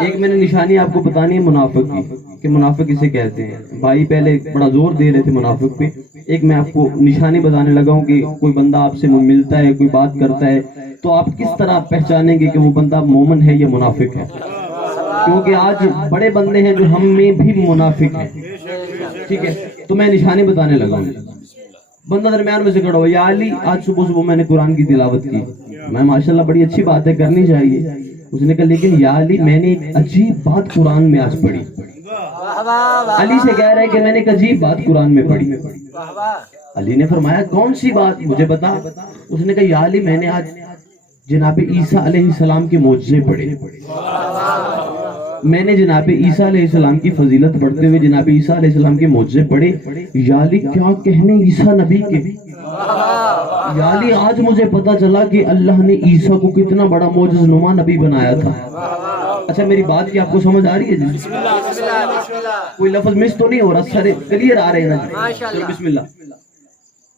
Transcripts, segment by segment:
ایک میں نے نشانی آپ کو بتانی ہے منافق کی کہ منافق اسے کہتے ہیں. بھائی پہلے بڑا زور دے رہے تھے منافق پہ. ایک میں آپ کو نشانی بتانے لگا ہوں کہ کوئی بندہ آپ سے ملتا ہے, کوئی بات کرتا ہے, تو آپ کس طرح پہچانیں گے کہ وہ بندہ مومن ہے یا منافق ہے. کیونکہ آج بڑے بندے ہیں جو ہم میں بھی منافق ہیں. ٹھیک ہے, تو میں نشانی بتانے لگا ہوں. بندہ درمیان میں سے کھڑا ہو, یا علی آج صبح صبح میں نے قرآن کی تلاوت کی. میں ماشاءاللہ بڑی اچھی بات ہے, کرنی چاہیے. اس نے کہا لیکن یا علی میں نے ایک عجیب بات قرآن میں آج پڑھی. علی سے کہہ رہا ہے کہ میں نے ایک عجیب بات قرآن میں پڑھی. علی نے فرمایا کون سی بات, مجھے بتا. اس نے کہا یا علی میں نے آج جناب عیسیٰ علیہ السلام کے معجزے پڑھے. میں نے جناب عیسیٰ علیہ السلام کی فضیلت پڑھتے ہوئے جناب عیسیٰ علیہ السلام کے معجزے پڑھے. یا علی کیا کہنے عیسیٰ نبی کے. یا علی آج مجھے پتا چلا کہ اللہ نے عیسیٰ کو کتنا بڑا معجز نما نبی بنایا تھا. اچھا میری بات کی آپ کو سمجھ آ رہی ہے جی؟ کوئی لفظ مس تو نہیں ہو رہا, سارے کلیئر آ رہے ہیں نا جی؟ بسم اللہ.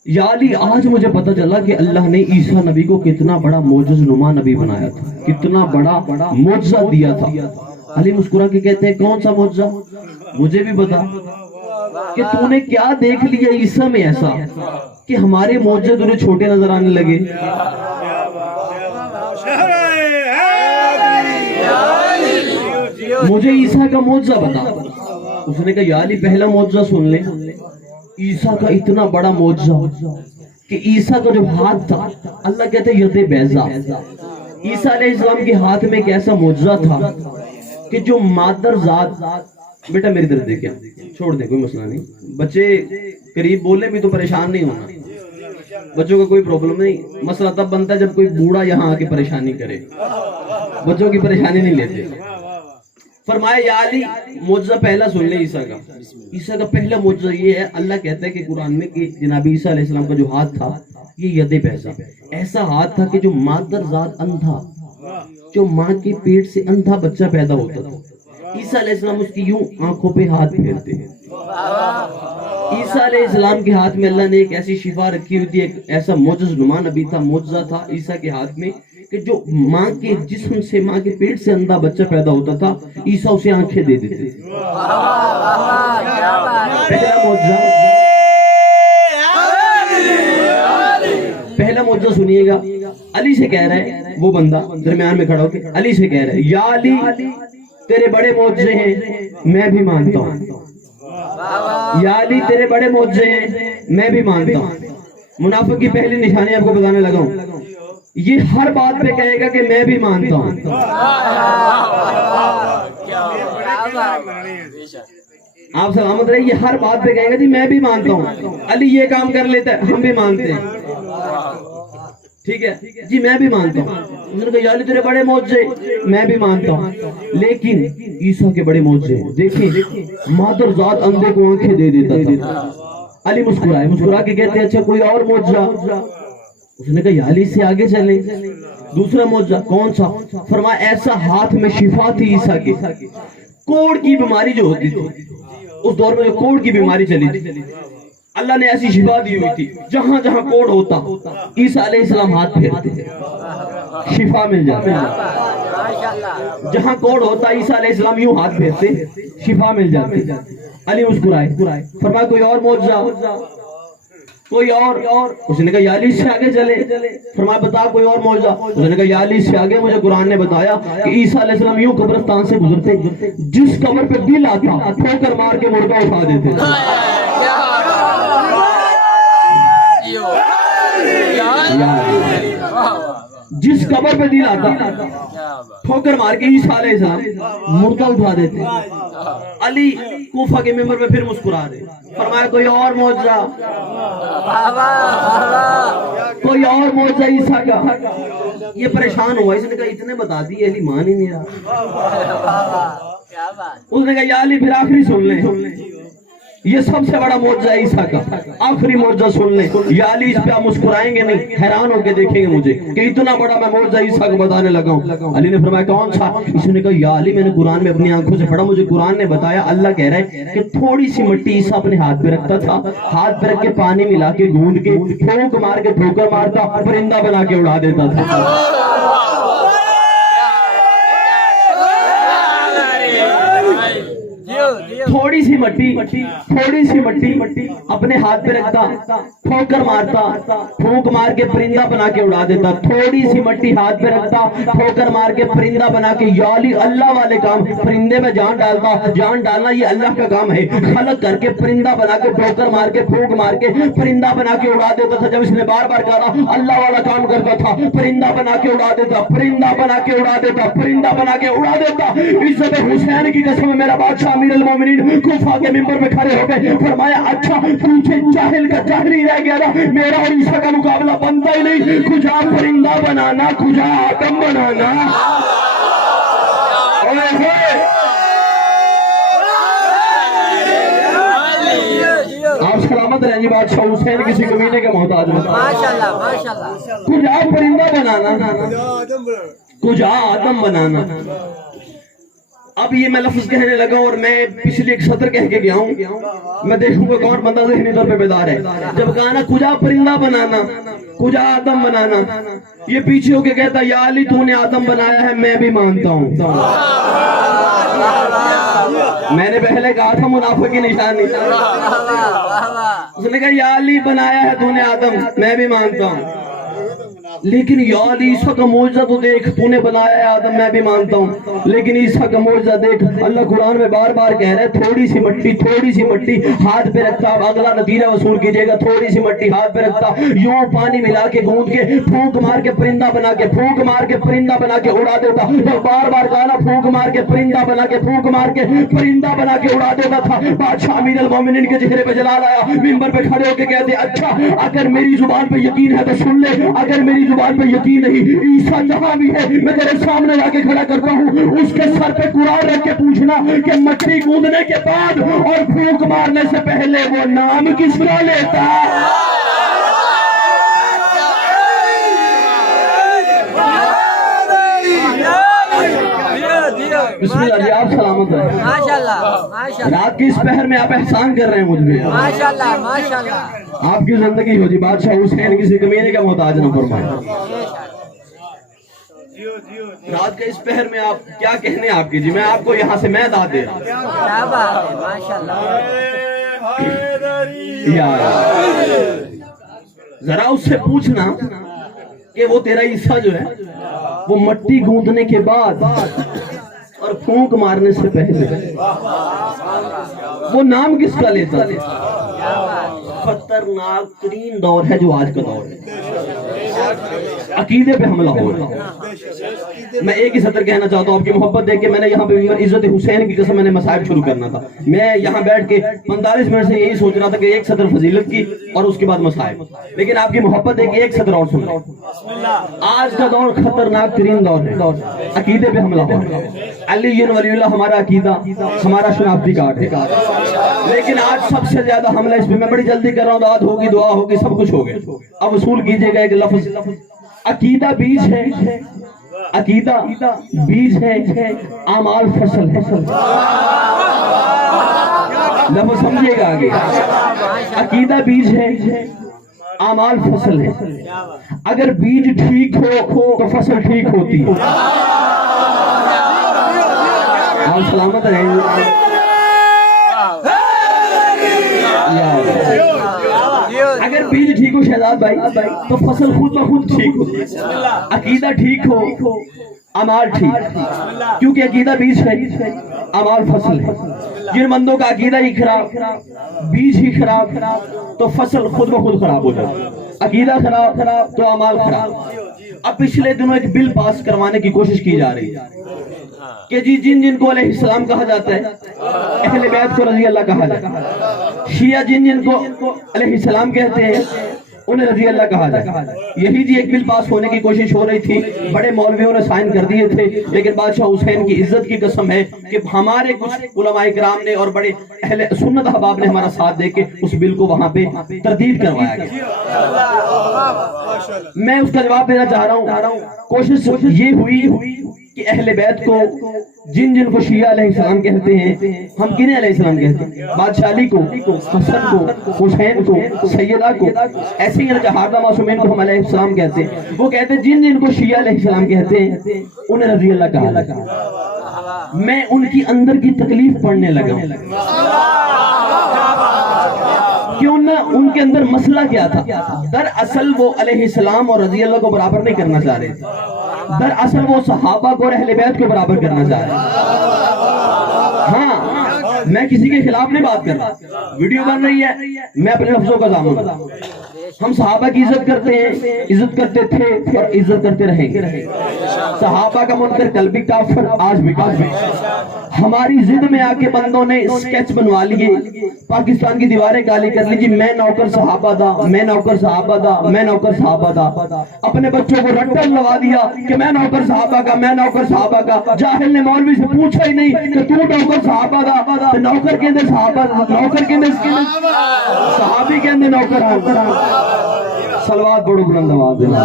یا علی آج مجھے پتا چلا کہ اللہ نے عیسیٰ نبی کو کتنا بڑا معجز نما نبی بنایا تھا, کتنا بڑا معجزہ دیا تھا. علی مسکرا کے کہتے ہیں کون سا معجزہ, مجھے بھی بتا. کہ تو نے کیا دیکھ لیا عیسیٰ میں ایسا کہ ہمارے معجزے تجھے چھوٹے نظر آنے لگے. مجھے عیسیٰ کا معجزہ بتا. اس نے کہا یا علی پہلا معجزہ سن لے. عیسیٰ کا اتنا بڑا معجزہ کہ عیسیٰ کا جو ہاتھ تھا, اللہ کہتے ہیں ید بیضا. عیسیٰ علیہ السلام کے ہاتھ میں ایک ایسا معجزہ تھا کہ جو مادر ذات, بیٹا میری طرف دیکھیں, چھوڑ دیں کوئی مسئلہ نہیں. بچے قریب بولے بھی تو پریشان نہیں ہونا, بچوں کا کوئی پرابلم نہیں. مسئلہ تب بنتا ہے جب کوئی بوڑھا یہاں آ کے پریشانی کرے, بچوں کی پریشانی نہیں لیتے. فرمایا یا علی معجزہ پہلا سن لے عیسیٰ کا. عیسیٰ کا پہلا معجزہ یہ ہے, اللہ کہتا ہے کہ قرآن میں کہ جناب عیسیٰ علیہ السلام کا جو ہاتھ تھا یہ ید بیضا, ایسا ہاتھ تھا کہ جو مادر ذات اندھا, جو ماں کے پیٹ سے اندھا بچہ پیدا ہوتا تھا, عیسیٰ علیہ السلام اس کی یوں آنکھوں پہ ہاتھ پھیرتے ہیں. عیسیٰ علیہ السلام کے ہاتھ میں اللہ نے ایک ایسی شفا رکھی ہوئی تھی, ایک ایسا معجز نما نبی تھا, معجزہ تھا عیسیٰ کے ہاتھ میں کہ جو ماں کے جسم سے, ماں کے پیٹ سے اندھا بچہ پیدا ہوتا تھا, عیسیٰ اسے آنکھیں دے دیتے تھے. پہلا معجزہ سنیے گا. علی سے کہہ رہا ہے وہ بندہ درمیان میں کھڑا ہو کے, علی سے کہہ رہا ہے یا علی تیرے بڑے معجزے ہیں میں بھی مانتا ہوں. یا علی تیرے بڑے معجزے ہیں میں بھی مانتا ہوں. منافق کی پہلی نشانی آپ کو بتانے لگا ہوں. یہ ہر بات پہ کہے گا کہ میں بھی مانتا ہوں. آپ سلامت رہے, یہ ہر بات پہ کہے گا جی میں بھی مانتا ہوں. علی یہ کام کر لیتا ہے ہم بھی مانتے ہیں, ٹھیک ہے جی میں بھی مانتا ہوں. انہوں نے کہا یا علی تیرے بڑے معجزے میں بھی مانتا ہوں, لیکن عیسیٰ کے بڑے معجزے ہیں. دیکھیں مادر ذات اندھے کو آنکھیں دے دیتا تھا. علی مسکرائے, مسکرا کے کہتے ہیں اچھا کوئی اور معجزہ. اس نے کہا یا علی سے آگے چلیں. دوسرا معجزہ کون سا. فرمایا ایسا ہاتھ میں شفا تھی عیسیٰ کے, کوڑ کی بیماری جو ہوتی تھی اس دور میں, جو کوڑ کی بیماری چلی تھی, اللہ نے ایسی شفا دی ہوئی تھی. جہاں جہاں کوڑ ہوتا عیسیٰ علیہ السلام ہاتھ پھیرتے تھے, شفا مل جاتی. جہاں کوڑ ہوتا عیسیٰ علیہ السلام یوں ہاتھ پھیرتے, شفا مل جاتی. علی مسکرائے, فرمایا کوئی اور معجزہ, کوئی اور. اس نے کہا یا علی سے آگے چلے. فرمایا بتا کوئی اور معجزہ. اس نے کہا یا علی سے آگے مجھے قرآن نے بتایا کہ عیسیٰ علیہ السلام یوں قبرستان سے گزرتے, جس قبر پہ دل آتا ٹھوکر مار کے مردہ اٹھا دیتے. جس قبر پہ دل آتا ٹھوکر مار کے عیسیٰ علیہ السلام مردہ اٹھا دیتے. علی کوفہ کے ممبر پہ پھر مسکرا رہے. فرمایا کوئی اور معجزہ, کوئی اور معجزہ عیسیٰ کا. یہ پریشان ہوا, اس نے کہا اتنے بتا دی علی مان ہی نہیں رہا. اس نے کہا یا علی پھر آخری سن لیں, یہ سب سے بڑا معجزہ عیسیٰ کا, آخری معجزہ سن لیں. یا علی اس پہ آپ مسکرائیں گے نہیں, حیران ہو کے دیکھیں گے مجھے کہ اتنا بڑا میں معجزہ عیسیٰ کو بتانے لگا ہوں. علی نے فرمایا کون سا. اس نے کہا یا علی میں نے قرآن میں اپنی آنکھوں سے پڑھا, مجھے قرآن نے بتایا اللہ کہہ رہا ہے کہ تھوڑی سی مٹی عیسیٰ اپنے ہاتھ پہ رکھتا تھا, ہاتھ پہ رکھ کے پانی ملا کے گونڈ کے پھونک مار کے ٹھوکر مارتا, پرندہ بنا کے اڑا دیتا تھا. تھوڑی سی مٹی اپنے ہاتھ پہ رکھتا، ٹھوکر مارتا، پھونک مار کے پرندہ بنا کے اڑا دیتا. تھوڑی سی مٹی ہاتھ پہ رکھتا، ٹھوکر مار کے پرندہ بنا کے. یا علی اللہ والے کام. پرندے میں جان ڈالتا. جان ڈالنا یہ اللہ کا کام ہے. خلق کر کے پرندہ بنا کے، ٹھوکر مار کے، پھونک مار کے پرندہ بنا کے اڑا دیتا تھا. جب اس نے بار بار کہا اللہ والا کام کرتا تھا، پرندہ بنا کے اڑا دیتا، پرندہ بنا کے اڑا دیتا، پرندہ بنا کے اڑا دیتا. عزت حسین کی قسم میرا بادشاہ امیر المومنین کوفہ کے منبر پہ کھڑے ہو گئے، فرمایا اچھا تجھے جاہل کا جاہل ہی رہ گیا نا، میرا اور عیسیٰ کا مقابلہ بنتا ہی نہیں. کجا پرندہ بنانا، کجا آدم بنانا. آپ سلامت رہیں جی. بادشاہ حسین کسی کمینے کے محتاج نہیں. کجا پرندہ بنانا، کجا آدم بنانا. اب یہ میں لفظ کہنے لگا اور میں پچھلے ایک سطر کہہ کے گیا ہوں. میں دیکھوں گا کون بندہ ذہنی طور پہ بیدار ہے. جب کہا نا کجا پرندہ بنانا، کجا آدم بنانا، یہ پیچھے ہو کے کہتا یا علی تو نے آدم بنایا ہے، میں بھی مانتا ہوں. میں نے پہلے کہا تھا منافق کی نشانی. اس نے کہا یا علی بنایا ہے تو نے آدم، میں بھی مانتا ہوں. لیکن یا علی عیسیٰ کا معجزہ تو دیکھ، تو نے بنایا ہے آدم، میں بھی مانتا ہوں. لیکن عیسیٰ کا معجزہ دیکھ. اللہ قرآن میں بار بار کہہ رہا ہے تھوڑی سی مٹی ہاتھ پہ رکھتا. اگلا نتیجہ وصول کیجئے گا. تھوڑی سی مٹی ہاتھ پہ رکھتا، یوں پانی ملا کے گوندھ کے پھونک مار کے پرندہ بنا کے، پھونک مار کے پرندہ بنا کے اڑا دیتا. تو بار بار گانا پھونک مار کے پرندہ بنا کے، پھونک مار کے پرندہ بنا کے اڑا دیتا تھا. بادشاہ امیر المومنین کے چہرے پہ جلال آیا. منبر پہ کھڑے ہو کے کہتے اچھا اگر میری زبان پہ یقین ہے تو سن لے، اگر میری زبان پہ یقین نہیں، عیسیٰ جہاں بھی ہے میں تیرے سامنے لا کے کھڑا کرتا ہوں. اس کے سر پہ قرآن رکھ کے پوچھنا کہ مٹی گوندنے کے بعد اور پھونک مارنے سے پہلے وہ نام کس کا لیتا. بسم اللہ جی. آپ سلامت رہیں. رات کی اس پہر میں آپ احسان کر رہے ہیں مجھ میں. آپ کی زندگی ہو جی. بادشاہ حسین کسی کمینے کا محتاج نہ فرمائے. رات کے اس پہر میں آپ کیا کہنے آپ کی جی. میں آپ کو یہاں سے میں داد دے رہا ہوں. ذرا اس سے پوچھنا کہ وہ تیرا عیسیٰ جو ہے وہ مٹی گوندنے کے بعد اور پھونک مارنے سے پہلے وہ نام کس کا لیتا. خطرناک ترین دور ہے جو آج کا دور ہے. عقیدے پہ حملہ ہو رہا ہے. میں ایک ہی سطر کہنا چاہتا ہوں. آپ کی محبت دیکھ کے میں نے یہاں پہ عزت حسین کی قسم میں نے مصائب شروع کرنا تھا. میں یہاں بیٹھ کے 45 منٹ سے یہی سوچ رہا تھا کہ ایک سطر فضیلت کی اور اس کے بعد مصائب. لیکن آپ کی محبت دیکھ کے ایک سطر اور سن لیں. آج کا دور خطرناک ترین دور ہے. عقیدے پہ حملہ ہو رہا ہے. علی ولی اللہ ہمارا عقیدہ، ہمارا شناختی کارڈ ہے. لیکن آج سب سے زیادہ حملہ اس پہ. میں بڑی جلدی کر رہا ہوں. دعا ہوگی، دعا ہوگی، سب کچھ ہوگا. اب وصول کیجئے گا ایک لفظ. عقیدہ بیج ہے، عقیدہ بیج ہے، اعمال فصل ہے. لفظ سمجھیے گا آگے. عقیدہ بیج ہے، اعمال فصل ہے. اگر بیج ٹھیک ہو تو فصل ٹھیک ہوتی ہے. آپ سلامت رہیں. اگر بیج ٹھیک ہو شہزاد بھائی تو فصل خود بخود ٹھیک ہوتی ہے. عقیدہ ٹھیک ہو، اعمال ٹھیک. کیونکہ عقیدہ بیج ہے، اعمال فصل ہے. جن بندوں کا عقیدہ ہی خراب، بیج ہی خراب تو فصل خود بخود خراب ہو جاتی. عقیدہ خراب تو اعمال خراب. اب پچھلے دنوں ایک بل پاس کروانے کی کوشش کی جا رہی ہے کہ جن کو علیہ السلام کہا جاتا ہے، اہل بیت کو رضی اللہ کہا جاتا ہے. شیعہ جن کو علیہ السلام کہتے ہیں انہیں رضی اللہ کہا جاتا ہے. یہی جی ایک بل پاس ہونے کی کوشش ہو رہی تھی. بڑے مولویوں نے سائن کر دیے تھے. لیکن بادشاہ حسین کی عزت کی قسم ہے کہ ہمارے کچھ علماء کرام نے اور بڑے اہل سنت احباب نے ہمارا ساتھ دے کے اس بل کو وہاں پہ تردید کروایا گیا. میں اس کا جواب دینا چاہ رہا ہوں. کوشش یہ ہوئی کہ اہل بیت کو جن کو شیعہ علیہ السلام کہتے ہیں، ہم کنہیں علیہ السلام کہتے ہیں؟ بادشاہ علی کو، حسن کو، حسین کو، سیدہ کو، ایسے ہی چہاردہ معصومین کو ہم علیہ السلام کہتے ہیں. وہ کہتے ہیں جن کو شیعہ علیہ السلام کہتے ہیں انہیں رضی اللہ کہا. میں ان کی اندر کی تکلیف پڑھنے لگا ہوں. کیوں نہ ان کے اندر مسئلہ کیا تھا؟ دراصل وہ علیہ السلام اور رضی اللہ کو برابر نہیں کرنا چاہ رہے تھے. دراصل وہ صحابہ کو اور اہل بیت کو برابر کرنا چاہ رہے ہیں. ہاں میں کسی کے خلاف نہیں بات کر رہا, ویڈیو بن رہی ہے, میں اپنے لفظوں کا ضامن ہوں. ہم صحابہ کی عزت کرتے ہیں, عزت کرتے تھے اور عزت کرتے رہیں گے. صحابہ کا منکر کل بھی کافر, آج بھی کافر. ہماری ضد میں آ کے بندوں نے سکیچ بنوا لیے, پاکستان کی دیواریں کالی کر لی جی میں نوکر صحابہ دا, میں نوکر صحابہ دا, میں نوکر صحابہ دا. اپنے بچوں کو رٹن لگا دیا کہ میں نوکر صحابہ کا, میں نوکر صحابہ کا. جاہل نے مولوی سے پوچھا ہی نہیں کہ تو نوکر صحابہ دا, نوکر کہندے صحابہ, نوکر کہندے صحابی کہندے نوکر. صلوات پڑھو بلند آواز میں.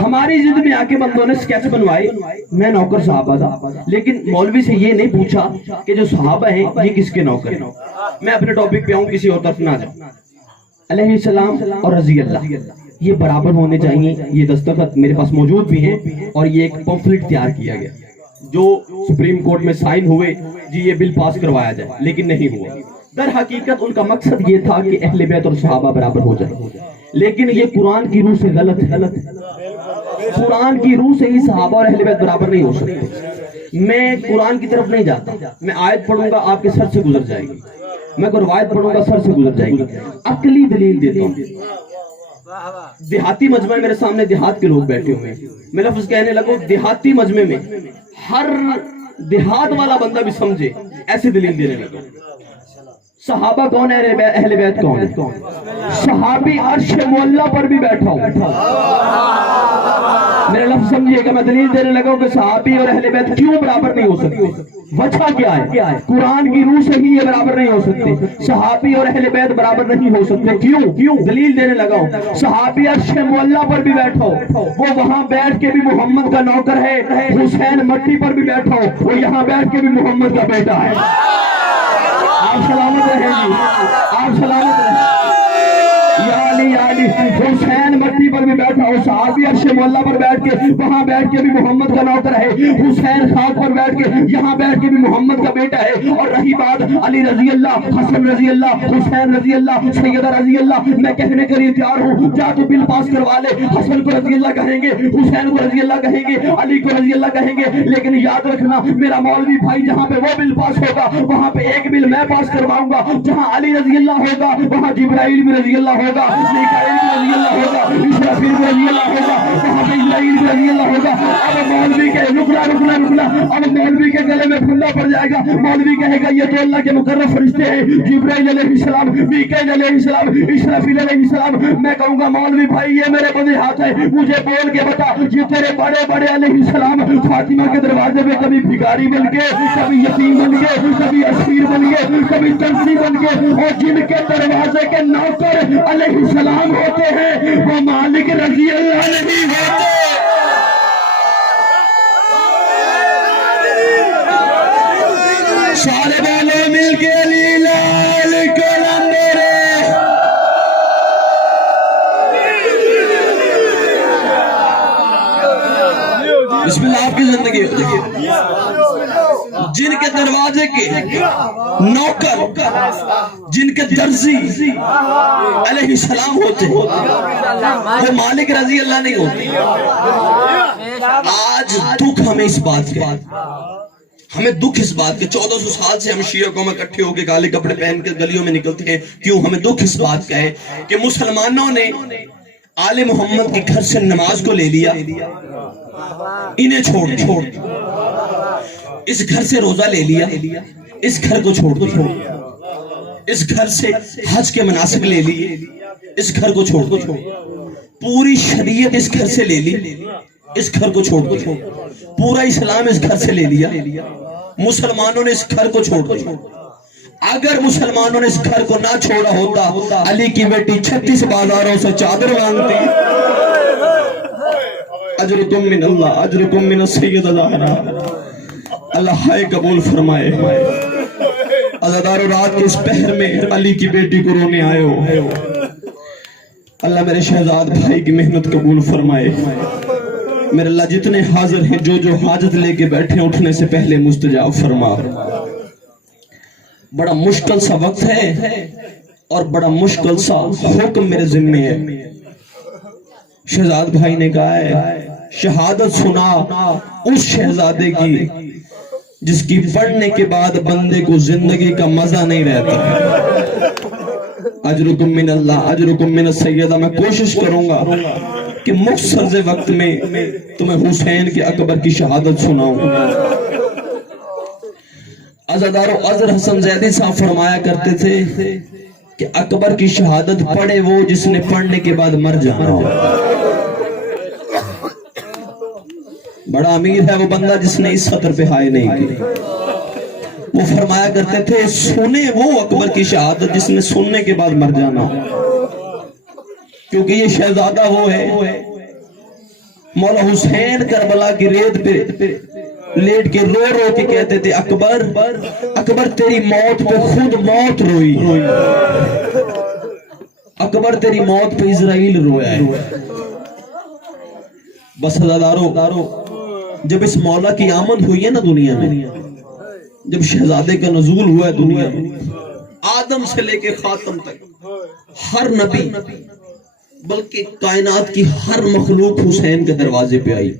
ہماری ضد میں آ کے بندوں نے سکیچ بنوائے میں نوکر صحابہ دا, لیکن مولوی سے یہ نہیں پوچھا کہ جو صحابہ ہیں یہ کس کے نوکر ہیں. میں اپنے ٹاپک پہ آؤں, کسی اور طرف نہ جاؤں. علیہ السلام اور رضی اللہ یہ برابر ہونے چاہیے. یہ دستخط میرے پاس موجود بھی ہیں اور یہ ایک پمفلٹ تیار کیا گیا جو سپریم کورٹ میں سائن ہوئے جی یہ بل پاس کروایا جائے, لیکن نہیں ہوا. در حقیقت ان کا مقصد یہ تھا کہ اہل بیت اور صحابہ برابر ہو جائے, لیکن یہ قرآن کی روح سے غلط ہے. قرآن کی روح سے ہی صحابہ اور اہل بیت برابر نہیں ہو سکتے. میں قرآن کی طرف نہیں جاتا, میں آیت پڑھوں گا آپ کے سر سے گزر جائے گی, میں کوئی روایت پڑھوں گا سر سے گزر جائے گی. عقلی دلیل دیتا ہوں. دیہاتی مجمع میرے سامنے دیہات کے لوگ بیٹھے ہوئے ہیں, میں لفظ کہنے لگوں دیہاتی مجمع میں ہر دیہات والا بندہ بھی سمجھے ایسے دلیل دینے لگا. صحابہ کون ہے, اہل بیت کون ہے؟ صحابی عرش معلیٰ پر بھی بیٹھا ہوں. میرا لفظ سمجھیے کہ میں دلیل دینے لگا ہوں کہ صحابی اور اہل بیت کیوں برابر نہیں ہو سکتے. وجہ کیا ہے؟ قرآن کی روح سے ہی یہ برابر نہیں ہو سکتے. صحابی اور اہل بیت برابر نہیں ہو سکتے. کیوں؟ دلیل دینے لگا ہوں. صحابی عرش معلیٰ پر بھی بیٹھا ہو, وہ وہاں بیٹھ کے بھی محمد کا نوکر ہے. حسین مٹی پر بھی بیٹھا ہو, وہ یہاں بیٹھ کے بھی محمد کا بیٹا ہے. آپ سلامت رہیں گی, آپ سلامت رہیں. یا علی حسین مٹی پر بھی بیٹھا ہو, صحابی عرش معلیٰ پر بیٹھ کے وہاں بیٹھ کے بھی محمد کا نوکر ہے. حسین خاک پر بیٹھ کے یہاں بیٹھ کے بھی محمد کا بیٹا ہے. اور رہی بات علی رضی اللہ, حسن رضی اللہ, حسین رضی اللہ, سیدہ رضی اللہ, میں کہنے کے لیے تیار ہوں جا تو بل پاس کروا لے. حسن کو رضی اللہ کہیں گے, حسین کو رضی اللہ کہیں گے, علی کو رضی اللہ کہیں گے, لیکن یاد رکھنا میرا مولوی بھائی جہاں پہ وہ بل پاس ہوگا وہاں پہ ایک بل میں پاس کرواؤں گا. جہاں علی رضی اللہ ہوگا وہاں جبرائیل بھی رضی اللہ ہوگا, میکائیل بھی رضی اللہ ہوگا, اسرافیل بھی رضی اللہ ہوگا, وہاں پہ اسرائیل بھی رضی اللہ ہوگا. اب مولوی کے رکنا اب مولوی کے گلے میں پھندا پڑ جائے گا. مولوی کہے گا یہ تو اللہ کے مقرب فرشتے ہیں, جبرائیل علیہ السلام, میکائیل علیہ السلام, اسرافیل علیہ السلام. میں کہوں گا مولوی بھائی یہ میرے بندے ہاتھ ہے, مجھے بول کے بتا یہ تیرے بڑے بڑے علیہ السلام فاطمہ کے دروازے پہ کبھی بھکاری بن گئے, کبھی یتیم بن گئے, کبھی اسیر بن گئے, کبھی تنسی بن گئے, اور جن کے دروازے کے نوکر علیہ السلام ہوتے ہیں وہ مالک رضی اللہ نہیں ہوتے. سارے والے مل کے علی لال کلم میرے. بسم اللہ. آپ کی زندگی جن کے دروازے کے نوکر, جن کے درزی علیہ السلام ہوتے ہیں وہ مالک رضی اللہ نہیں ہوتے. آج دکھ ہمیں اس بات کا, ہمیں دکھ اس بات کے 1400 سال سے ہم شیعہ قوم اکٹھے ہو کے کالے کپڑے پہن کے گلیوں میں نکلتے ہیں. کیوں ہمیں دکھ اس بات کا ہے کہ مسلمانوں نے آل محمد کے گھر سے نماز کو لے لیا, انہیں چھوڑ اس گھر سے روزہ لے لیا, اس گھر کو چھوڑ دو, اس گھر سے حج کے مناسک لے لیے, اس گھر کو چھوڑ دو, پوری شریعت اس گھر سے لے لی, اس گھر کو چھوڑ دو, پورا اسلام اس گھر سے لے لیا. مسلمانوں نے اس گھر کو چھوڑ دیا. اگر مسلمانوں نے اس گھر کو نہ چھوڑا ہوتا علی کی بیٹی 36 بازاروں سے چادر مانگتی. اجرکم من اللہ, اجرکم من السید زہرا. اللہ ہائے قبول فرمائے. عزادارو رات کے اس پہر میں علی کی بیٹی کو رونے آئے ہو, اللہ میرے شہزاد بھائی کی محنت قبول فرمائے. میرے اللہ جتنے حاضر ہیں جو جو حاجت لے کے بیٹھے اٹھنے سے پہلے مستجاب فرما. بڑا مشکل سا وقت ہے اور بڑا مشکل سا حکم میرے ذمے ہے. شہزاد بھائی نے کہا ہے شہادت سنا اس شہزادے کی جس کی پڑھنے کے بعد بندے کو زندگی کا مزہ نہیں رہتا. اجرکم من اللہ اجرکم من السیدہ. میں کوشش کروں گا کہ مختصر سے وقت میں تمہیں حسین کے اکبر کی شہادت سناؤں. عزادارو اظہر حسن زیدی صاحب فرمایا کرتے تھے کہ اکبر کی شہادت پڑھے وہ جس نے پڑھنے کے بعد مر جانا ہو. بڑا امیر ہے وہ بندہ جس نے اس سطر پہ ہائے نہیں کی. وہ فرمایا کرتے تھے سنے وہ اکبر کی شہادت جس نے سننے کے بعد مر جانا ہو. کیونکہ یہ شہزادہ وہ ہے مولا حسین کربلا کی ریت پہ لیٹ کے رو رو کے کہتے تھے اکبر اکبر تیری موت پہ خود موت روئی. اکبر تیری موت پہ اسرائیل رویا ہے. بس عزادارو جب اس مولا کی آمد ہوئی ہے نا دنیا میں, جب شہزادے کا نزول ہوا ہے دنیا میں, آدم سے لے کے خاتم تک ہر نبی بلکہ کائنات کی ہر مخلوق حسین کے دروازے پہ آئی.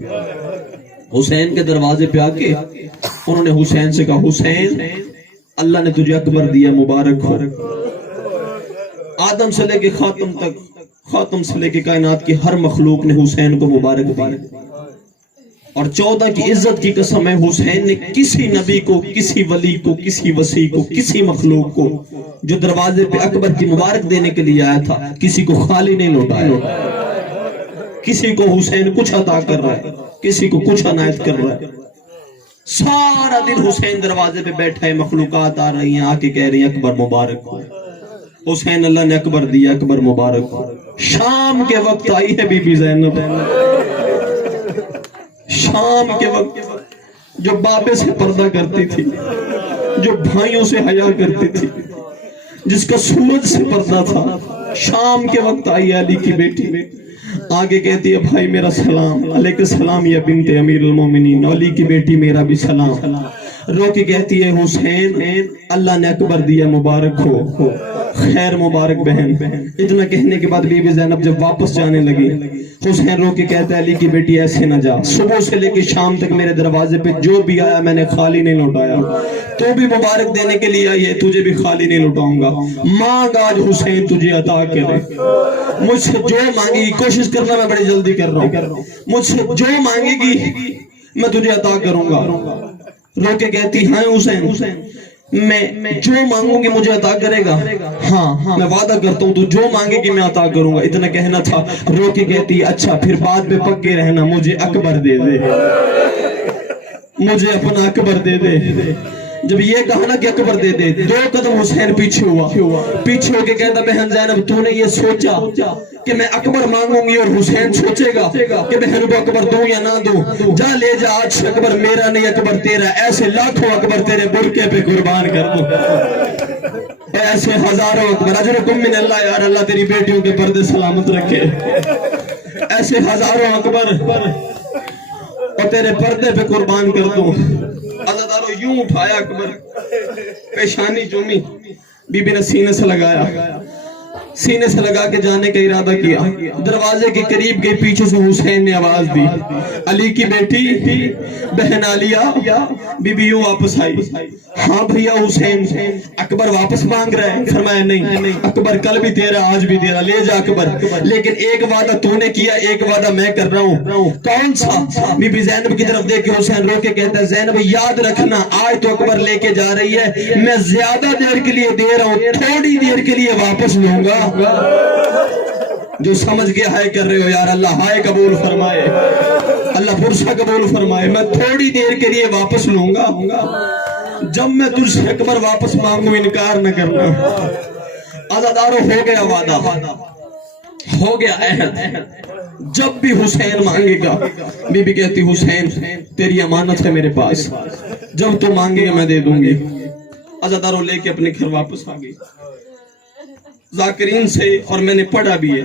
حسین کے دروازے پہ آ کے انہوں نے حسین سے کہا حسین اللہ نے تجھے اکبر دیا مبارک ہو. آدم سے لے کے خاتم تک, خاتم سے لے کے کائنات کی ہر مخلوق نے حسین کو مبارک دیا. اور 14 کی عزت کی قسم ہے حسین نے کسی نبی کو, کسی ولی کو, کسی وصی کو, کسی مخلوق کو جو دروازے پہ اکبر کی مبارک دینے کے لیے آیا تھا کسی کو خالی نہیں لوٹایا. کسی کو حسین کچھ عطا کر رہا ہے, کسی کو کچھ عنایت کر رہا ہے. سارا دن حسین دروازے پہ بیٹھا ہے, مخلوقات آ رہی ہیں آ کے کہہ رہی ہیں اکبر مبارک ہو. حسین اللہ نے اکبر دیا, اکبر مبارک ہو. شام کے وقت آئی ہے بی بی زینب, شام کے وقت جو بابے سے پردہ کرتی تھی, جو بھائیوں سے حیا کرتی تھی, جس کا سورج سے پردہ تھا, شام کے وقت آئی علی کی بیٹی. آگے کہتی ہے بھائی میرا سلام. علیہ السلام یا بنت امیر المومنین. علی کی بیٹی میرا بھی سلام. رو کے کہتی ہے حسین اللہ نے اکبر دیا مبارک ہو. خیر مبارک بہن. اتنا کہنے کے بعد بی بی زینب جب واپس جانے لگی, حسین رو کے کہتا ہے علی کی بیٹی ایسے نہ جا. صبح سے لے کے شام تک میرے دروازے پہ جو بھی آیا میں نے خالی نہیں لوٹایا. تو بھی مبارک دینے کے لیے آئی ہے, تجھے بھی خالی نہیں لوٹاؤں گا. مانگ آج حسین تجھے عطا کرے. مجھ سے جو مانگے گی, کوشش کرنا میں بڑی جلدی کر رہا ہوں, مجھ سے جو مانگے گی میں تجھے عطا کروں گا. رو کے کہتی ہاں حسین میں جو مانگوں گی مجھے عطا کرے گا. ہاں میں وعدہ کرتا ہوں تو جو مانگے گی میں عطا کروں گا. اتنا کہنا تھا. رو کے کہتی اچھا پھر بعد میں پکے رہنا, مجھے اکبر دے دے, مجھے اپنا اکبر دے دے. جب یہ کہا نا کہ اکبر دے دے, 2 قدم حسین پیچھے ہوا. پیچھے ہو کے کہتا بہن زینب تو نے یہ سوچا کہ میں اکبر مانگوں گی اور حسین سوچے گا کہ بہن کو اکبر دوں یا نہ دوں. جا لے جا, آج سے اکبر میرا نہیں اکبر تیرا. ایسے لاکھوں اکبر تیرے برکے پہ قربان کر دوں, ایسے ہزاروں اکبر. اجرکم من اللہ. یار اللہ تیری بیٹیوں کے پردے سلامت رکھے. ایسے ہزاروں اکبر اور تیرے پردے پہ قربان کر دوں. عزادارو یوں اٹھایا اکبر, پیشانی چومی, بی بی نے سینے سے لگایا, سینے سے لگا کے جانے کا ارادہ کیا. دروازے کے قریب گئی, پیچھے سے حسین نے آواز دی علی کی بیٹی بہن عالیہ. بی بی یوں واپس آئی. ہاں بھیا حسین اکبر واپس مانگ رہا ہے. فرمایا نہیں اکبر کل بھی تیرا آج بھی تیرا, لے جا اکبر. لیکن ایک وعدہ تو نے کیا, ایک وعدہ میں کر رہا ہوں. کون سا؟ بی بی زینب کی طرف دیکھ کے حسین رو کے کہتا ہے زینب یاد رکھنا آج تو اکبر لے کے جا رہی ہے, میں زیادہ دیر کے لیے دے رہا ہوں, تھوڑی دیر کے لیے واپس لوں گا. جو سمجھ کے ہائے کر رہے ہو یار اللہ ہائے قبول فرمائے, اللہ پرسہ قبول فرمائے. میں تھوڑی دیر کے لیے واپس لوں گا, جب میں تجھ سے اکبر واپس مانگوں انکار نہ کرنا. عزادارو ہو گیا وعدہ, ہو گیا عہد. جب بھی حسین مانگے گا, بی بی کہتی حسین تیری امانت ہے میرے پاس, جب تو مانگے گا میں دے دوں گی. عزادارو لے کے اپنے گھر واپس آ گئی. ذاکرین سے, اور میں نے پڑھا بھی ہے,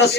10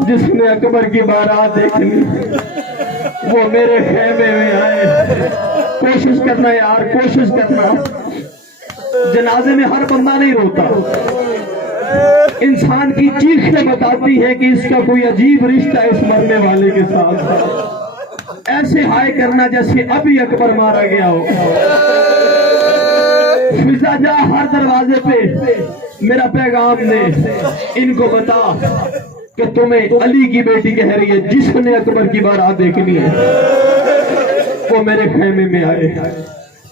جس نے اکبر کی بارات دیکھنی وہ میرے خیمے میں آئے. کوشش کرنا یار, کوشش کرنا. جنازے میں ہر بندہ نہیں روتا. انسان کی چیخیں بتاتی ہے کہ اس کا کوئی عجیب رشتہ ہے اس مرنے والے کے ساتھ. ایسے ہائے کرنا جیسے ابھی اکبر مارا گیا ہو. فضا جا ہر دروازے پہ میرا پیغام دے, ان کو بتا کہ تمہیں علی کی بیٹی کہہ رہی ہے جس نے اکبر کی بارات دیکھنی ہے وہ میرے خیمے میں آئے.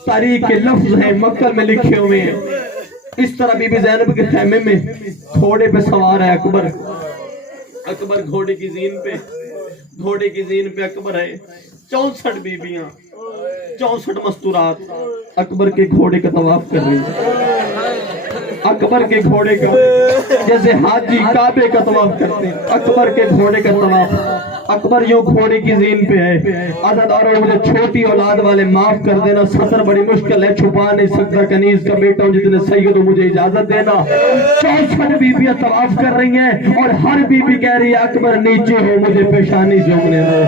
تاریخ کے لفظ ہیں مکتب میں لکھے ہوئے ہیں. اس طرح بی بی زینب کے خیمے میں گھوڑے پہ سوار ہے اکبر. اکبر گھوڑے کی زین پہ اکبر ہے. 64 بیبیاں, 64 مستورات اکبر کے گھوڑے کا طواف کر رہی ہیں. اکبر کے گھوڑے کا جیسے حاجی کعبے کا طواف کرتے ہیں, اکبر کے گھوڑے کا طواف. اکبر یوں گھوڑے کی زین پہ ہے. عزاداروں مجھے چھوٹی اولاد والے معاف کر دینا, سطر بڑی مشکل ہے, چھپا نہیں سکتا, کنیز کا بیٹا ہوں جتنے سید ہو مجھے اجازت دینا. 64 بیبیاں طواف کر رہی ہیں اور ہر بیوی کہہ رہی ہے اکبر نیچے ہو مجھے پیشانی چومنے دے,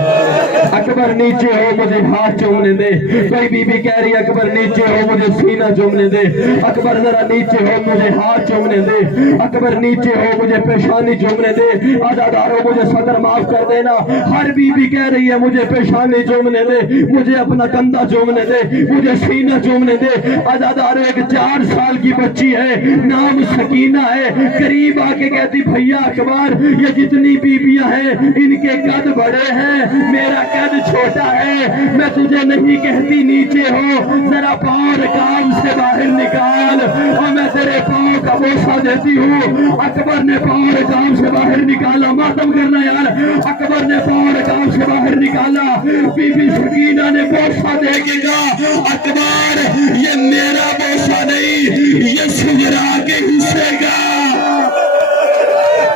اکبر نیچے ہو مجھے ہاتھ چومنے دے. کوئی بیوی کہہ رہی ہے اکبر نیچے ہو مجھے سینہ چومنے دے, اکبر ذرا نیچے ہو مجھے ہاتھ چومنے دے, اکبر نیچے ہو مجھے پیشانی چومنے دے. عزاداروں مجھے صدر معاف کر دینا. ہر بیوی کہہ رہی ہے مجھے پیشانی چومنے دے, مجھے اپنا کندھا چومنے دے, مجھے سینہ چومنے دے. عزاداروں ایک 4 سال کی بچی ہے, نام سکینہ ہے, قریب آ کے کہتی بھیا اکبر یہ جتنی بیویاں ہیں ان کے قد بڑے ہیں, میرا قد چھوٹا ہے, میں تجھے نہیں کہتی نیچے ہو, ذرا پاؤں رکاب سے باہر نکال اور میں تیرے پاؤں کا بوسہ دیتی ہوں. اکبر نے پاؤں رکاب سے باہر نکالا. ماتم کرنا یار. اکبر نے پاؤں رکاب سے باہر نکالا. بی بی سکینہ نے بوسہ دے کے کہا اکبر یہ میرا بوسہ نہیں, یہ سجرا کے حصے کا.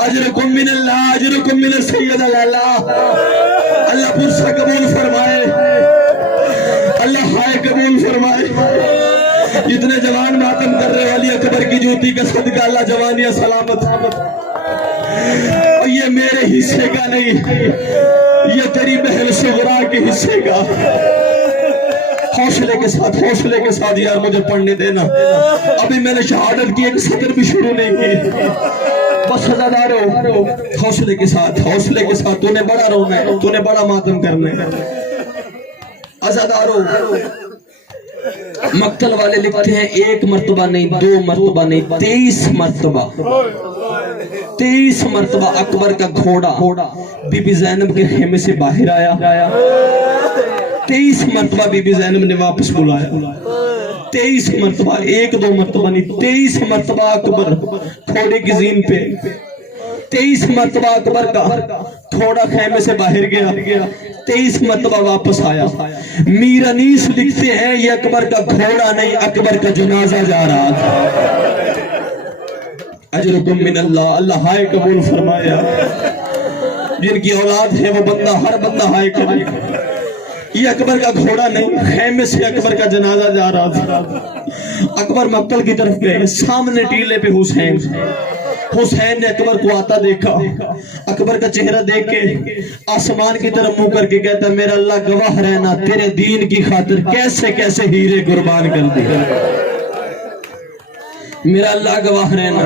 اجرکم من اللہ, اجرکم من سید اللہ. اللہ پرسہ قبول فرمائے, اللہ ہائے قبول فرمائے. جتنے جوان ماتم کر رہے والی اکبر کی جوتی کا صدقہ اللہ جوانیاں سلامت. اور یہ میرے حصے کا نہیں, یہ تیری بہن صغرا کے حصے کا. حوصلے کے ساتھ یار مجھے پڑھنے دینا. ابھی میں نے شہادت کی ایک سطر بھی شروع نہیں کی. بس عزادارو حوصلے کے ساتھ تو نے بڑا رونا ہے, تو نے بڑا ماتم کرنا ہے. عزادارو مقتل والے لکھتے ہیں 1 مرتبہ نہیں, 2 مرتبہ نہیں, 23 مرتبہ اکبر کا گھوڑا بی بی زینب کے خیمے سے باہر آیا. 23 مرتبہ بی بی زینب نے واپس بلایا. 23 مرتبہ, 1-2 مرتبہ نہیں, 23 مرتبہ اکبر گھوڑے کی زین پہ. 23 مرتبہ اکبر کا گھوڑا خیمے سے باہر گیا. 23 مرتبہ واپس آیا. میر انیس لکھتے ہیں یہ اکبر کا گھوڑا نہیں, اکبر کا جنازہ جا رہا تھا. اجرکم من اللہ, اللہ ہائے قبول فرمایا. جن کی اولاد ہے وہ بندہ, ہر بندہ ہائے کرے. یہ اکبر کا گھوڑا نہیں, خیمے سے اکبر کا جنازہ جا رہا تھا. اکبر مقتل کی طرف گئے. سامنے ٹیلے پہ حسین نے اکبر کو آتا دیکھا. اکبر کا چہرہ دیکھ کے آسمان کی طرف منہ کر کے کہتا میرا اللہ گواہ رہنا تیرے دین کی خاطر کیسے کیسے ہیرے قربان کر دیے. میرا اللہ گواہ رہنا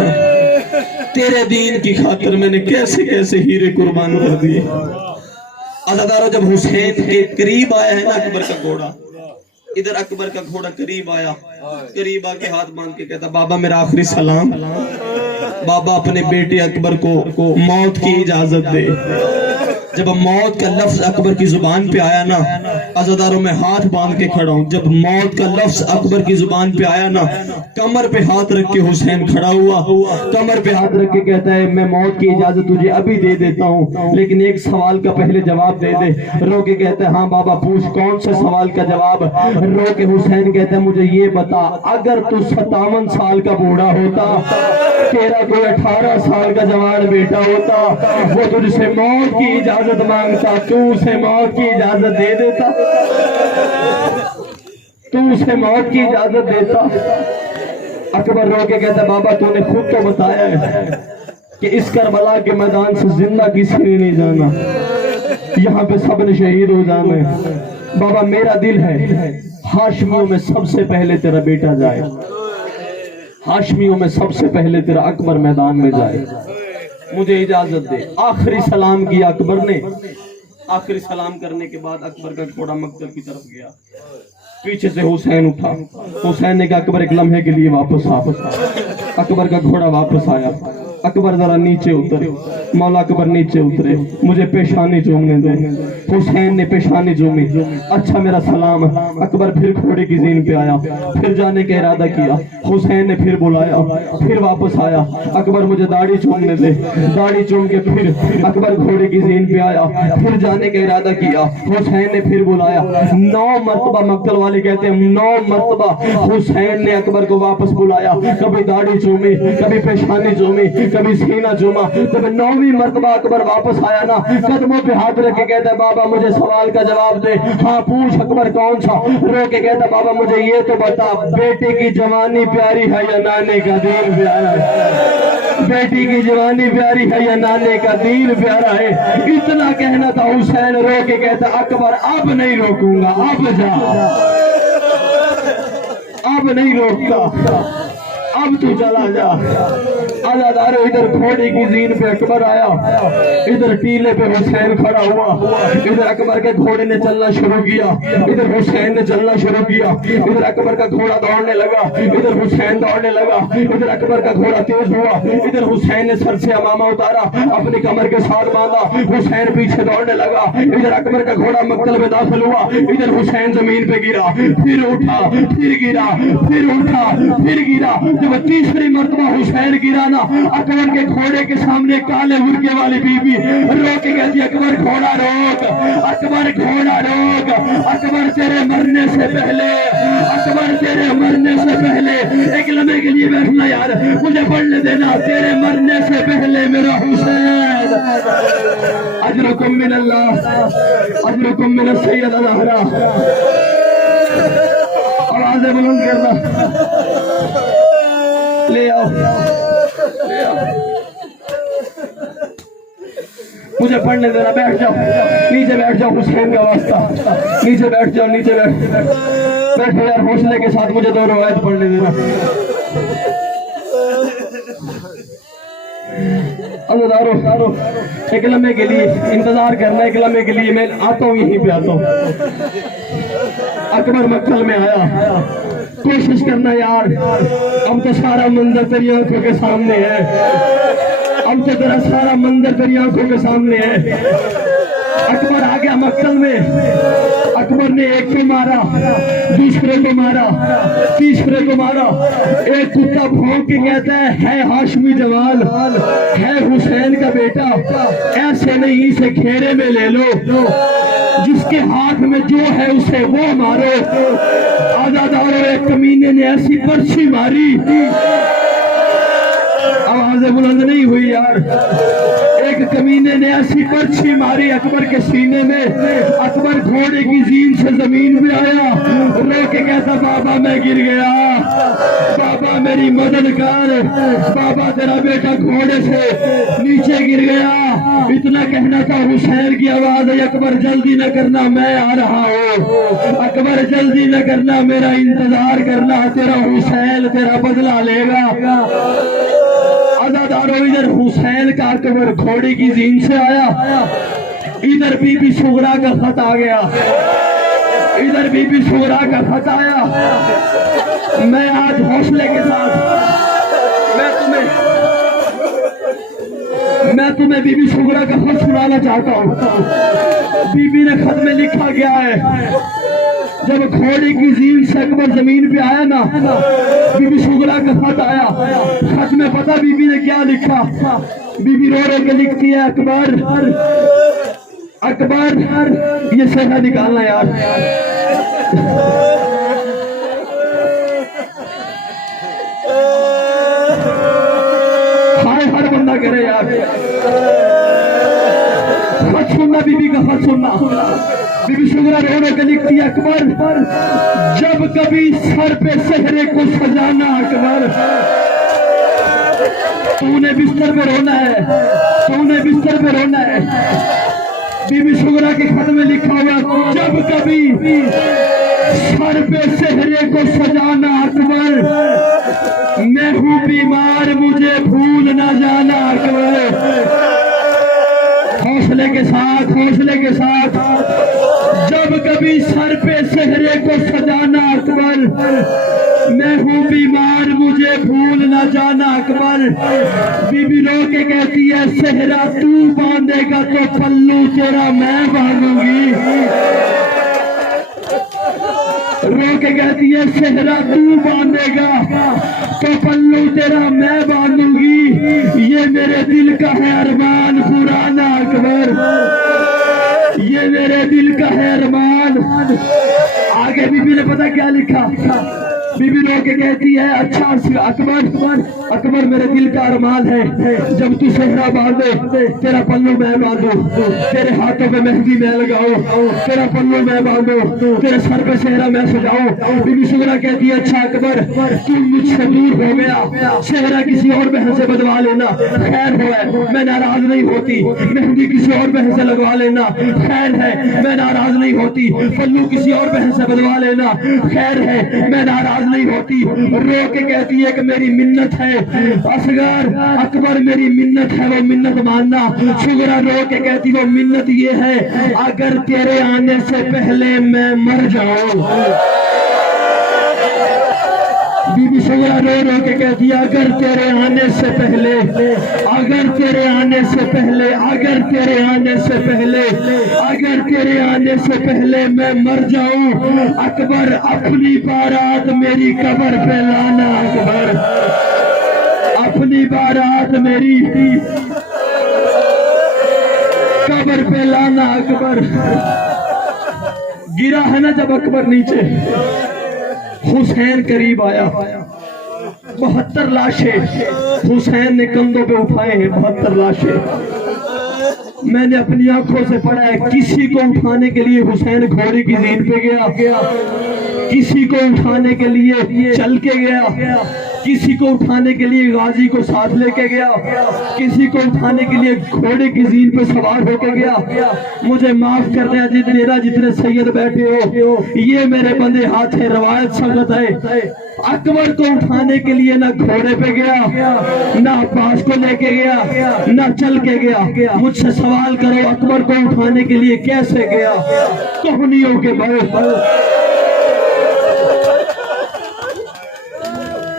تیرے دین کی خاطر میں نے کیسے کیسے ہیرے قربان کر دیے. عزادارو جب حسین کے قریب آیا ہے نا اکبر کا گھوڑا, ادھر اکبر کا گھوڑا قریب آیا, قریب آ کے ہاتھ باندھ کے کہتا بابا میرا آخری سلام. بابا اپنے بیٹے اکبر کو موت کی اجازت دے. جب موت کا لفظ اکبر کی زبان پہ آیا نا, عزاداروں میں ہاتھ باندھ کے کھڑا ہوں, جب موت کا لفظ اکبر کی زبان پہ آیا نا, کمر پہ ہاتھ رکھ کے حسین کھڑا ہوا. کمر پہ ہاتھ رکھ کے کہتا ہے میں موت کی اجازت تجھے ابھی دے دیتا ہوں, لیکن ایک سوال کا پہلے جواب دے دے. رو کے کہتا ہے ہاں بابا پوچھ, کون سے سوال کا جواب. رو کے حسین کہتا ہے مجھے یہ بتا, اگر تو 57 سال کا بوڑھا ہوتا, تیرا کوئی 18 سال کا جوان بیٹا ہوتا, وہ تجھ سے موت کی اجازت مانگتا, تو اسے موت کی اجازت دے دیتا, تو اسے موت کی اجازت دیتا. اکبر رو کے کہتا بابا تو نے خود تو بتایا ہے کہ اس کربلا کے میدان سے زندہ کسی نے نہیں جانا, یہاں پہ سب نے شہید ہو جانا ہے. بابا میرا دل ہے ہاشمیوں میں سب سے پہلے تیرا بیٹا جائے, ہاشمیوں میں سب سے پہلے تیرا اکبر میدان میں جائے. مجھے اجازت دے. آخری سلام کیا اکبر نے. آخری سلام کرنے کے بعد اکبر کا گھوڑا مقتل کی طرف گیا. پیچھے سے حسین اٹھا. حسین نے کہا اکبر ایک لمحے کے لیے واپس آ. اکبر کا گھوڑا واپس آیا. اکبر ذرا نیچے اترے. مولا اکبر نیچے اترے. مجھے پیشانی چومنے دے. حسین نے پیشانی چومی. اچھا میرا سلام. اکبر پھر گھوڑے کی زین پہ آیا, پھر جانے کا ارادہ کیا. حسین نے پھر بلایا, پھر واپس آیا. اکبر مجھے داڑھی چومنے دے. داڑھی چوم کے پھر اکبر گھوڑے کی زین پہ آیا, پھر جانے کا ارادہ کیا. حسین نے پھر بلایا. 9 مرتبہ مقتل والے کہتے ہیں 9 مرتبہ حسین نے اکبر کو واپس بلایا. کبھی داڑھی چومی, کبھی پیشانی چومی, کبھی سینہ چوما. جب 9ویں مرتبہ اکبر واپس آیا نا, قدموں پہ ہاتھ رکھ کے کہتا ہے بابا مجھے سوال کا جواب دے. ہاں پوچھ اکبر کون سا. رو کے کہتا ہے بابا مجھے یہ تو بتا, بیٹے کی جوانی پیاری ہے یا نانے کا دین پیارا ہے؟ بیٹی کی جوانی پیاری ہے یا نانے کا دین پیارا ہے؟ اتنا کہنا تھا. حسین رو کے کہتا اکبر اب نہیں روکوں گا, اب جا, اب نہیں روکتا, اب تو چلا جا. آزادارو ادھر گھوڑے کی زین پہ اکبر آیا, ادھر ٹیلے پہ حسین کھڑا ہوا. ادھر اکبر کے گھوڑے نے چلنا شروع کیا, ادھر حسین نے چلنا شروع کیا. ادھر اکبر کا گھوڑا دوڑنے لگا, ادھر حسین دوڑنے لگا. ادھر اکبر کا گھوڑا تیز ہوا, ادھر حسین نے سر سے امامہ اتارا, اپنی کمر کے ساتھ باندھا. حسین پیچھے دوڑنے لگا. ادھر اکبر کا گھوڑا مقتل میں داخل ہوا, ادھر حسین زمین پہ گرا, پھر اٹھا, پھر گرا, پھر اٹھا, پھر گرا. جب تیسری مرتبہ حسین گرا نا, اکبر کے گھوڑے کے سامنے کالے برقعے والی بی بی رو کے کہتی اکبر گھوڑا روک, اکبر گھوڑا روک, اکبر تیرے مرنے سے پہلے, اکبر تیرے مرنے سے پہلے. ایک لمحے کے لیے بیٹھنا یار, مجھے پڑھنے دینا. تیرے مرنے سے پہلے میرا حسین, اجرکم من اللہ, اجرکم من السید الزہرا. آوازیں بلند کرنا. لے آؤ, لے آؤ, مجھے پڑھنے دینا. بیٹھ جاؤ, نیچے بیٹھ جاؤ. حسین کا واسطہ, نیچے بیٹھ جاؤ, نیچے بیٹھو یار. حوصلے کے ساتھ مجھے 2 روایت پڑھنے دینا. عزیزارو ایک لمحے کے لیے انتظار کرنا, ایک لمحے کے لیے میں آتا ہوں, یہیں پہ آتا ہوں. اکبر مقتل میں آیا. کوشش کرنا یار, اب تو سارا منظر تیری آنکھوں کے سامنے ہے, اب تو تیرا سارا منظر تیری آنکھوں کے سامنے ہے. اکبر آ گیا مقتل میں. اکبر نے ایک کو مارا, دوسرے کو مارا, تیسرے کو مارا. ایک کتا بھونک کے کہتا ہے ہاشمی جوال, ہے حسین کا بیٹا, ایسے نہیں اسے گھیرے میں لے لو, جس کے ہاتھ میں جو ہے اسے وہ مارو. آزادارو ایک کمینے نے ایسی پرچھی ماری, آوازیں بلند نہیں ہوئی یار. ایک کمینے نے ایسی پرچھی ماری اکبر کے سینے میں. اکبر گھوڑے کی زین سے زمین پہ آیا, رو کے کہتا بابا میں گر گیا, بابا میری مدد کر, بابا تیرا بیٹا گھوڑے سے نیچے گر گیا. اتنا کہنا تھا. حسین کی آواز ہے اکبر جلدی نہ کرنا, میں آ رہا ہوں. اکبر جلدی نہ کرنا, میرا انتظار کرنا, تیرا حسین تیرا بدلہ لے گا. عزادارو ادھر حسین کا اکبر گھوڑے کی زین سے آیا, ادھر بی بی صغرا کا خط آ گیا, ادھر بی بی صغرا کا خط آیا. میں آج حوصلے کے ساتھ میں تمہیں بی بی صغرا کا خط سنانا چاہتا ہوں. بی بی نے خط میں لکھا گیا ہے, جب گھوڑے کی زین سے اکبر زمین پہ آیا نا, بی بی صغرا کا خط آیا. خط میں پتہ بی بی نے کیا لکھا؟ بی بی رو رو کے لکھتی ہے اکبر, اکبر. یہ صحیح نکالنا یار. ہر بندہ کرے یار. خط سننا, بی بی کا خط سننا. بی بی صغرا رو رو کے لکھتی ہے اکبر, جب کبھی سر پہ سہرے کو سجانا اکبر, تو نے بستر پہ رونا ہے، تو نے بستر پہ رونا ہے۔ بی بی شگرا کے خط میں لکھا ہوا جب کبھی سر پہ سہرے کو سجانا اکبر، میں ہوں بیمار مجھے بھول نہ جانا اکبر۔ حوصلے کے ساتھ، حوصلے کے ساتھ، جب کبھی سر پہ سہرے کو سجانا اکبر، میں ہوں بیمار مجھے بھول نہ جانا اکبر۔ بی بی رو کے کہتی ہے سہرا تو باندھے گا تو پلو تیرا میں باندھوں گی۔ رو کے کہتی ہے سہرا تو باندھے گا تو پلو تیرا میں باندھوں گی، یہ میرے دل کا ہے ارمان پرانا اکبر، یہ میرے دل کا ہے ارمان۔ آگے بی بی نے پتا کیا لکھا؟ بی بی رو کے کہتی ہے اچھا اکبر میرے دل کا ارمان ہے جب تو سہرا باندھے تیرا پلو میں باندھوں، تیرے ہاتھوں پہ مہندی میں لگاؤں، تیرا پلو میں باندھوں، تیرے سر پہ سہرا میں سجاؤں۔ بی بی شگرا کہتی ہے اچھا اکبر تم مجھ سے دور ہو گیا، سہرا کسی اور بہن سے بدوا لینا خیر ہے، میں ناراض نہیں ہوتی، مہندی کسی اور بہن سے لگوا لینا خیر ہے، میں ناراض نہیں ہوتی، پلو کسی اور بہن سے بدوا لینا خیر ہے، میں ناراض نہیں ہوتی۔ رو کے کہتی ہے کہ میری منت ہے اصغر اکبر، میری منت ہے وہ منت ماننا۔ شگرا رو کے کہتی وہ منت یہ ہے اگر تیرے آنے سے پہلے میں مر جاؤں۔ بی بی شگرا رو رو کے کہتی ہے اگر تیرے آنے سے پہلے، اگر تیرے آنے سے پہلے، اگر تیرے آنے سے پہلے، اگر تیرے آنے سے پہلے میں مر جاؤں اکبر اپنی بارات میری قبر پہ لانا اکبر، اپنی بارات میری قبر پہ لانا اکبر۔ گرا ہے نا جب اکبر نیچے، حسین قریب آیا، 72 لاشیں حسین نے کندھوں پہ اٹھائے ہیں، 72 لاشیں۔ میں نے اپنی آنکھوں سے پڑھا ہے کسی کو اٹھانے کے لیے حسین گھوڑے کی زین پہ گیا، کسی کو اٹھانے کے لیے چل کے گیا، کسی کو اٹھانے کے لیے غازی کو ساتھ لے کے گیا، کسی کو اٹھانے کے لیے گھوڑے کی زین پہ سوار ہو کے گیا۔ مجھے معاف کر دیا جتنے سید بیٹھے ہو، یہ میرے بندے ہاتھ ہے، روایت سنگت ہے۔ اکبر کو اٹھانے کے لیے نہ گھوڑے پہ گیا، نہ عباس کو لے کے گیا، نہ چل کے گیا۔ مجھ سے سوال کرو اکبر کو اٹھانے کے لیے کیسے گیا؟ کوہنیوں کے بل،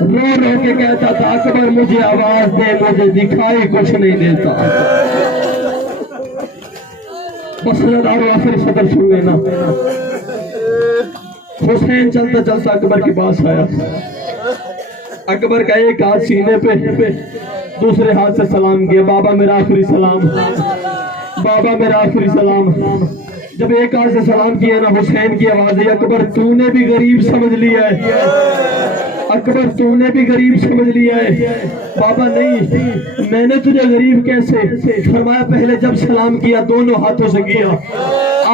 رو رو کے کہتا تھا اکبر مجھے آواز دے، مجھے دکھائی کچھ نہیں دیتا۔ بس ندارو آخری صدر سن لینا۔ حسین چلتا چلتا اکبر کے پاس آیا، اکبر کا ایک ہاتھ سینے پہ، دوسرے ہاتھ سے سلام کیا، بابا میرا آخری سلام، بابا میرا آخری سلام۔ جب ایک ہاتھ سے سلام کیا نا، حسین کی آواز ہے اکبر تو نے بھی غریب سمجھ لیا ہے، اکبر تو نے بھی غریب سمجھ لیا ہے۔ بابا نہیں، میں نے تجھے غریب کیسے؟ فرمایا پہلے جب سلام کیا دونوں ہاتھوں سے کیا،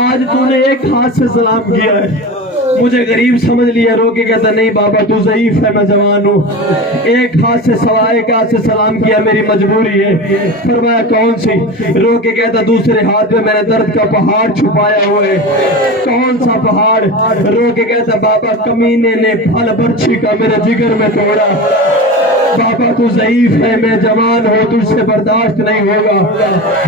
آج تو نے ایک ہاتھ سے سلام کیا ہے، مجھے غریب سمجھ لیا۔ رو کے کہتا نہیں بابا تو ضعیف ہے، میں جوان ہوں، ایک ہاتھ سے سلام کیا میری مجبوری ہے۔ فرمایا کون سی؟ رو کے کہتا دوسرے ہاتھ میں نے درد کا پہاڑ چھپایا ہوا ہے۔ کون سا پہاڑ؟ رو کے کہتا بابا کمینے نے پھل برچھی کا میرے جگر میں توڑا۔ بابا تو ضعیف ہے، میں جوان ہوں، تجھ سے برداشت نہیں ہوگا۔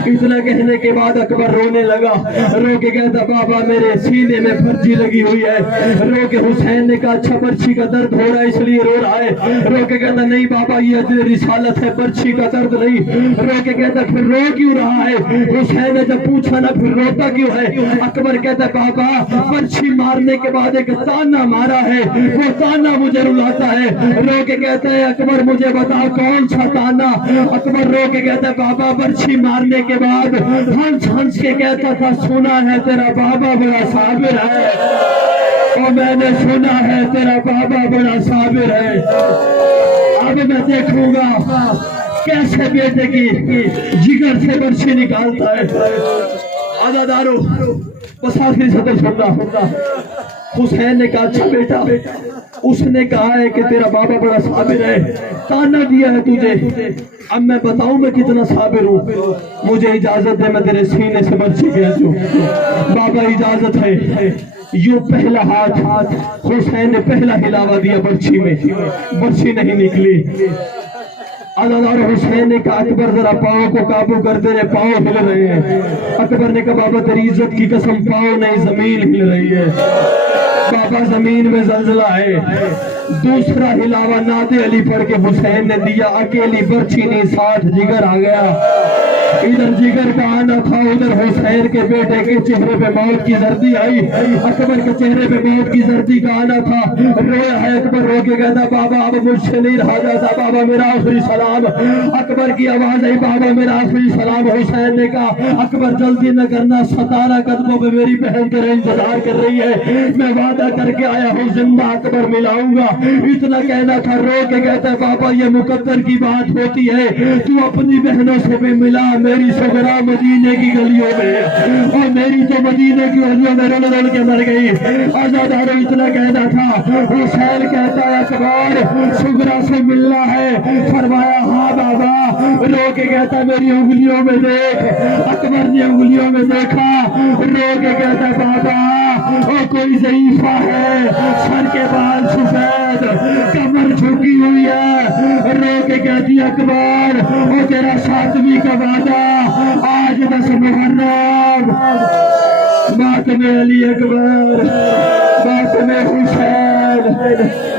اتنا کہنے کے بعد اکبر رونے لگا، رو کے کہتا بابا میرے سینے میں برچھی لگی ہوئی ہے۔ رو کے حسین نے کہا اچھا برچھی کا درد ہو رہا ہے اس لیے رو رہا ہے؟ رو کے کہتا نہیں بابا یہ رسالت ہے، برچھی کا درد نہیں۔ رو کے کہتا پھر رو کیوں رہا ہے؟ حسین نے جب پوچھا نا پھر روتا کیوں ہے؟ اکبر کہتا بابا برچھی مارنے کے بعد ایک تانا مارا ہے، وہ تانا مجھے رلاتا ہے۔ رو کے کہتا ہے اکبر مجھے بتا کون سا تانا؟ اکبر رو کے کہتا ہے بابا برچھی مارنے کے بعد ہنس ہنس کے کہتا تھا سنا ہے تیرا بابا بڑا صابر ہے، اور میں نے سنا ہے تیرا بابا بڑا صابر ہے۔ اب میں دیکھوں گا کیسے بیٹے کی جگر سے برچھی نکالتا ہے۔ عزادارو بس آخری صدر سننا، حسین نے کہا اچھا بیٹا، اس نے کہا ہے کہ تیرا بابا بڑا صابر ہے، تانا دیا ہے تجھے، اب میں بتاؤں میں کتنا صابر ہوں، مجھے اجازت دے میں تیرے سینے سے برچھی کھینچوں۔ بابا اجازت ہے۔ یوں پہلا ہاتھ حسین نے پہلا ہلاوا دیا برچھی میں، برچھی نہیں نکلی۔ اور حسین نے کہا اکبر ذرا پاؤں کو قابو کر دے رہے، پاؤں ہل رہے ہیں۔ اکبر نے کہا بابا تیری عزت کی قسم پاؤں نہیں زمین ہل رہی ہے۔ بابا زمین میں زلزلہ ہے۔ دوسرا ہلاوا نعت علی پڑھ کے حسین نے دیا، اکیلی برچھی نہیں ساتھ جگر آ گیا۔ ادھر جگر کا آنا تھا، ادھر حسین کے بیٹے کے چہرے پہ موت کی زردی آئی، اکبر کے چہرے پہ موت کی زردی کا آنا تھا۔ رویا ہے اکبر، رو کے کہتا بابا اب مجھ سے نہیں رہا جاتا، بابا میرا آخری سلام۔ اکبر کی آواز آئی بابا میرا آخری سلام۔ حسین نے کہا اکبر جلدی نہ کرنا، 17 قدموں پہ میری بہن تیرا انتظار کر رہی ہے، میں وعدہ کر کے آیا ہوں زندہ اکبر ملاؤں گا۔ اتنا کہنا تھا، رو کے کہتا ہے بابا یہ مقدر کی بات ہوتی ہے، تو اپنی بہنوں سے بھی ملا، میری صغرا مدینے کی گلیوں میں اور میری تو مدینے کی گلیوں میں رل رل کے مر گئی۔ آزادارو اتنا کہنا تھا۔ حسین کہتا ہے اکبر صغرا سے ملنا ہے، فرمایا ہاں بابا۔ رو کے کہتا ہے میری انگلیوں میں دیکھ۔ اکبر نے انگلیوں میں دیکھا، رو کے کہتا ہے بابا وہ کوئی ضعیفہ ہے، سر کے بال سفید، کمر جھکی ہوئی ہے۔ رو کے کہتی اکبر وہ تیرا 7ویں کا وعدہ، آج 10 محرم، ماتم علی اکبر، ماتم حسین۔